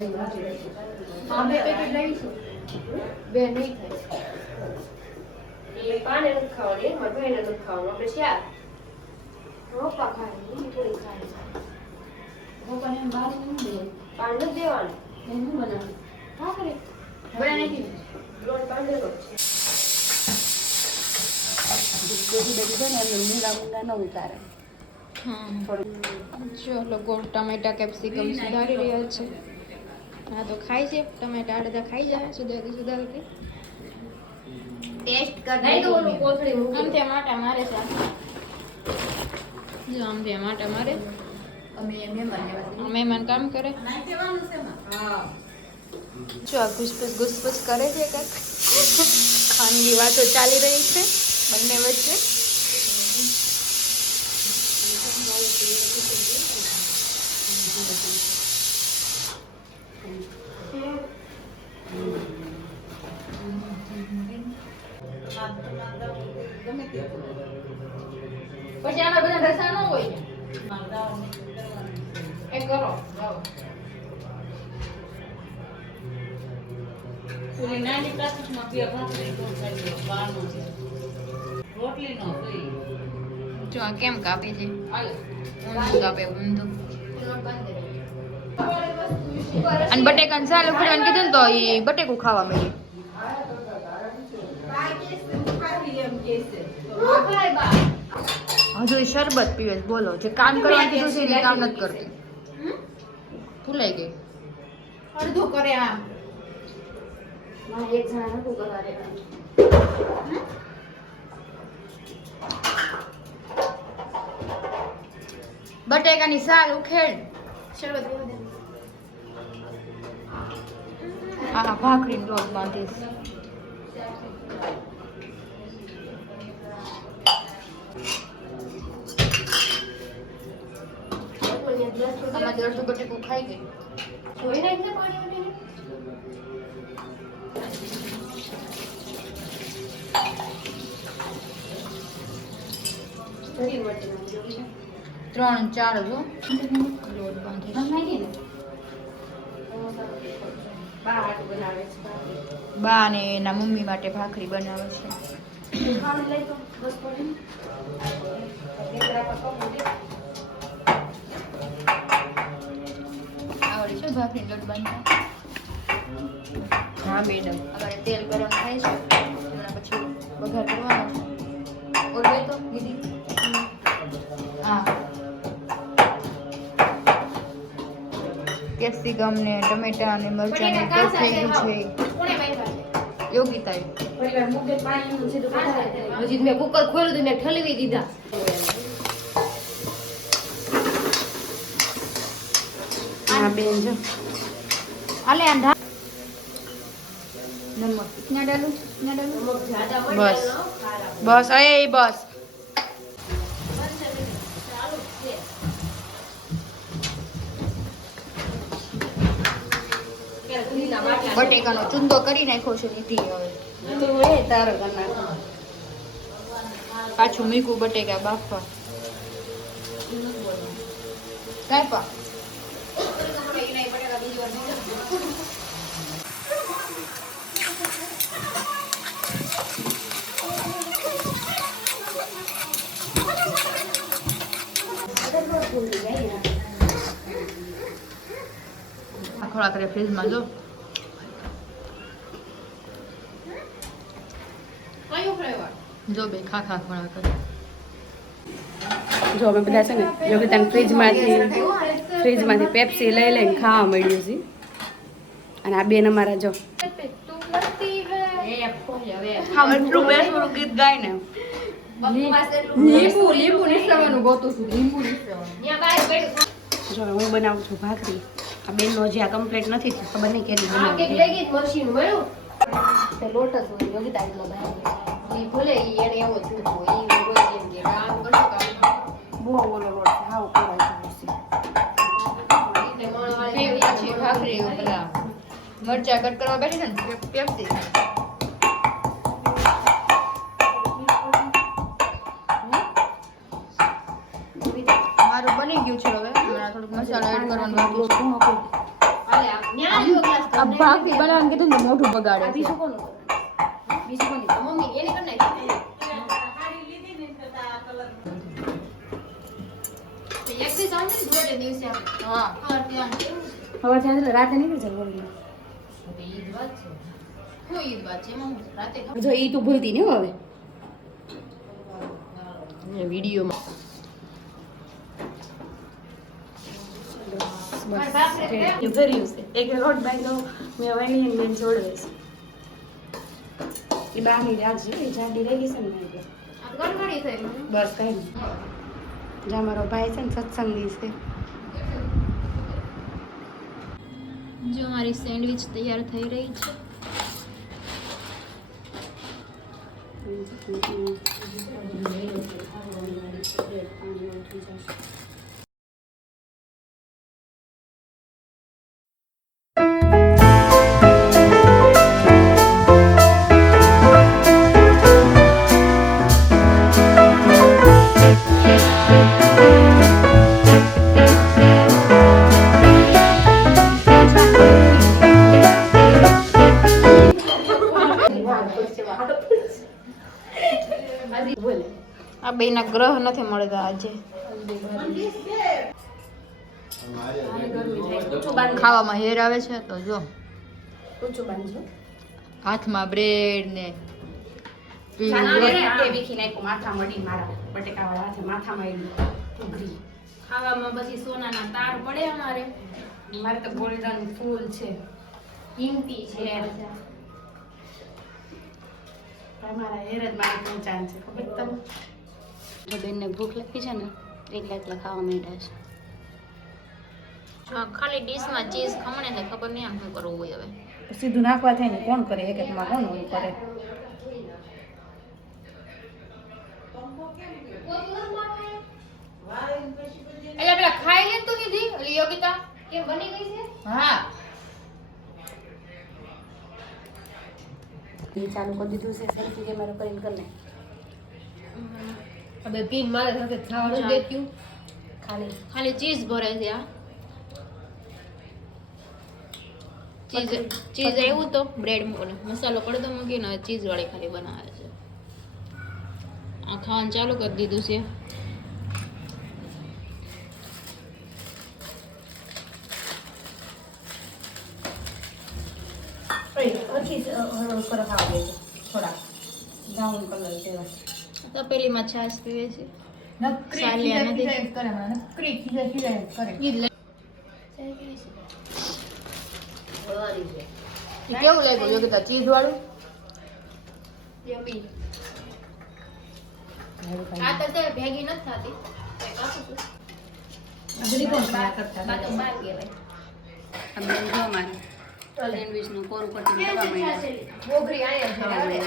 હા બે પેકેટ લઈશું. બે નહીં થાય. એ પાને નથી ખાવાની મારા ભાઈને નથી ખાવાનું. આપણે ચાર પપ્પા ખાય હું થોડી પપ્પાને બહાર નહીં દે પાન નથી દેવાનું. એમ હું હા કરે બના નાખી. લોટ બાંધેલો જ છે. બધી બધી છે ને એમને મૂંગા મૂંગા ન ઉતારે. ચલો ગોળ ટમેટા કેપ્સિકમ સુધારી રહ્યા છે. હા તો ખાય છે ટમેટા અડધા ખાઈ જાય સુધારી સુધારી ટેસ્ટ નહીં તો ઓલું કોથળી મૂકી આમ ત્યાં માટા મારે છે. જો આમ ત્યાં માટા મારે. અમે મહેમાન લેવા મહેમાન કામ કરે. જો આ ઘુસપુસ ઘુસપુસ કરે છે કાંઈક. ખાનગી વાતો ચાલી રહી છે બંને વચ્ચે. પછી આના બધા રસા ન હોય. એ કરો નાની પ્લાસ્ટિકમાં બે ભાખરી છે. રોટલી નો જો આ કેમ કાપે છે? ઊંધું કાપે ઊંધું. અને બટેકાને સાલું ઉખડવાનું કીધું તો એ બટેકું ખાવા મળી હજુ એ શરબત પીવે બોલો. જે કામ કરવાનું કીધું છે એ કામ નથી કરતી. ભૂલાઈ ગઈ. અડધું કરે આમ. એક જણા નતું કરવા બટેકાની સાલ ઉખેડ. શરબત આ ભાખરીનો લોટ બાંધીશ આમાં અડધું બટેકું ખાઈ ગઈ. જોઈ નાખ ને પાણી. ત્રણ ચાર જો લોટ બાંધી નાખી ને. સમોસા રોટલી કરજો. બા હાટું બનાવે છે બા અને એના મમ્મી માટે ભાખરી બનાવે છે. આવડે છે ભાખરી લોટ બાંધતા હા મેડમ. અમારે તેલ ગરમ થાય છે એના પછી વઘાર કરવાનો છે. ઓર તો દીદી? હા. કેપ્સિકમ ને ટમેટા અને મરચાં ને થઈ ગયું છે થાય. હજી મેં કુકર ખોલ્યું તો મેં ઠલવી દીધા. હા બેન જો. નમક. ડાલું ડાલું બસ. બસ એ બસ. બટેકાનો ચૂંદો કરી નાખ્યો છે નિધિ હવે. તું એ તારો પાછું મીકું બટેકા બાફવા. કાપા ખોરાક રે ફ્રીજમાં જો. કયો ફ્લેવર? જો બે ખા ખા ખોરાક કરે. જો અમે બધા છે ને યોગિતાને ફ્રીજમાંથી ફ્રીજમાંથી પેપ્સી લઈ લઈને ખાવા મળ્યું છે. અને આ બેન અમારા જો હા. એટલું બેસવાનું ગીત ગાય ને. લીંબુ લીંબુ નિસરવાનું ગોતું છું લીંબુ નિસરવાનું જો હું બનાવું છું ભાખરી. આ બેનનો જે આ કમ્પ્લીટ નથી ખબર નહીં બનાવી લઈ ગઈ મશીન મળ્યું તે લોટસ હોય યોગિતા એટલો ભાઈ એ ભૂલે ઈ એને એવો થયું હોય ઈ રોજ એમ કે કામ કરશો કામ બહુ ઓલો રોટ છે હાવ કરાય છે એટલે મળવા પી પાછી ભાખરી પેલા મરચા કટ કરવા બેઠી છે ને પે- પેપ્સી મારું બની ગયું છે હવે હમણાં થોડુંક મસાલો એડ કરવાનું બાકી છે ન્યા આ ભાખરી બનાવવાનું કીધું ને મોઢું બગાડે બીજું કોનું બીજું કોનું મમ્મી એને કરથી એટલે રાતે જાય છે શું ઈ જ છે એમાં રાતે ખબર જો એ તું ભૂલતી નહીં હવે વિડીયોમાં. બાપરે એ ભર્યું છે એક રોડ બાય મેં વણી બેન જોડવે છે. એ બહારની રાખજે એ જાડી રહી ગઈ છે ને બસ કઈ મારો ભાઈ છે ને સત્સંગી છે. જો મારી સેન્ડવિચ તૈયાર થઈ રહી છે. બોલે આ બેના ગ્રહ નથી મળતા આજે. ખાવામાં હેર આવે છે તો જો. હાથમાં બ્રેડ ને ને ખાવામાં પછી સોનાના તાર પડે અમારે. મારે તો ગોલ્ડન ફૂલ છે. કિંમતી છે. તમારા હેર જ મારી પહચાન છે ખબર તમને? જો બેનને ભૂખ લાગી છે ને એકલા એકલા ખાવા માંડ્યા છે. ખાલી ડીશમાં ચીઝ ખમણે ને ખબર નહીં આમ શું કરવું હોય હવે. સીધું નાખવા થાય ને કોણ કરે? એક એકમાં કોણ કરે? એટલે પેલા ખાઈ લે તો દીધી ઓલી યોગિતા કે બની ગઈ છે? હા. એ ચાલુ કરી દીધું છે સેલ્ફી કેમેરા કરીને. કરી હવે પીન મારે સાથે ખાવાનું દેખ્યું. ખાલી. ખાલી ચીઝ ભરે છે આ ચીઝ ચીઝ આવ્યું તો બ્રેડ મૂકીને મસાલો પડતો મૂકીને ચીઝ વાળી ખાલી બનાવે છે. આ ખાવાનું ચાલુ કરી દીધું છે. પછી કરો ખાવા થોડા બ્રાઉન કલર જેવા. તપેલીમાં છાશ પીવે છે. સાલિયા નથી ઈ જ લે- ઈ કેવું લાગ્યું? યોગિતા ચીઝ વાળું? આ તો ભેગી નથી થતી. છું. કાં તો કહેવાય. આ જો મારે. સેન્ડવિચનું કોરું કટિંગ કરવા માંડ્યા છે ઘોઘરી આયા છે, આવડે.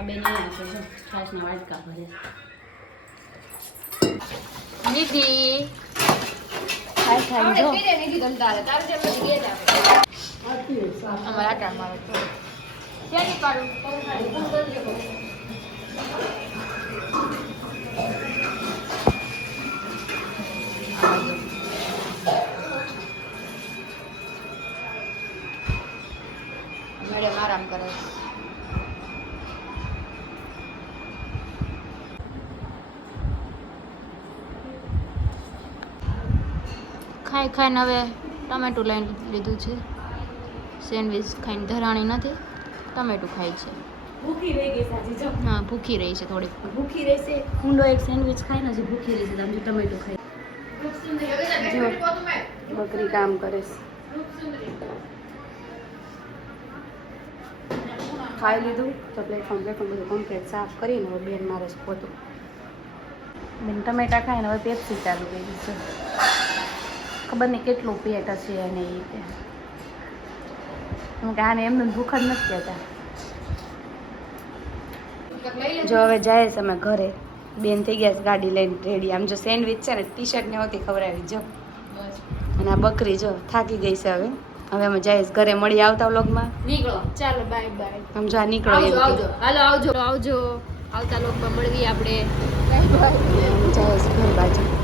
આ બેન અહીંયા આપે જો છાશના વાટકા ભરે ખાઈ ખાઈ જો તમ તારે. જેમ ઘેર આવે. અમારે આટા મારે તો ક્યાંથી પાડું મેડમ આરામ કરે છે. ખાઈ ખાઈને હવે ટમેટું લઈને લીધું છે. સેન્ડવિચ ખાઈને ધરાણી નથી. ટમેટું ખાય છે. ભૂખી રહી ગઈ સાજી જો. હા ભૂખી રહી છે થોડીક. ભૂખી રહેશે. ઊંડો એક સેન્ડવિચ ખાઈને હજી ભૂખી રહેશે. તમે ટમેટું ખાઈ બકરી કામ કરે છે. ખાઈ લીધું તો પ્લેટફોર્મ પ્લેટફોર્મ બધું કમ્પ્લીટ સાફ કરીને હવે બેન મારે પોતું બેન ટમેટા ખાઈને હવે પેપ્સી ચાલુ કરી છે ખબર નહીં કેટલું પેટ હશે એને એ રીતે હું કે આને એમને ભૂખ જ નથી કહેતા જો હવે જાય છે અમે ઘરે. બેન થઈ ગયા છે ગાડી લઈને રેડી. આમ જો સેન્ડવિચ છે ને ટી શર્ટ ને હોતી ખવડાવી જો. અને આ બકરી જો થાકી ગઈ છે હવે. હવે અમે જઈશ ઘરે મળી આવતા વ્લોગમાં. નીકળો. ચાલો બાય બાય. સમજો જો આ નીકળો એમ આવજો. આવજો હાલો આવજો. આવજો. આવતા લોકમાં મળવી આપણે. જઈશ ઘર બાજુ.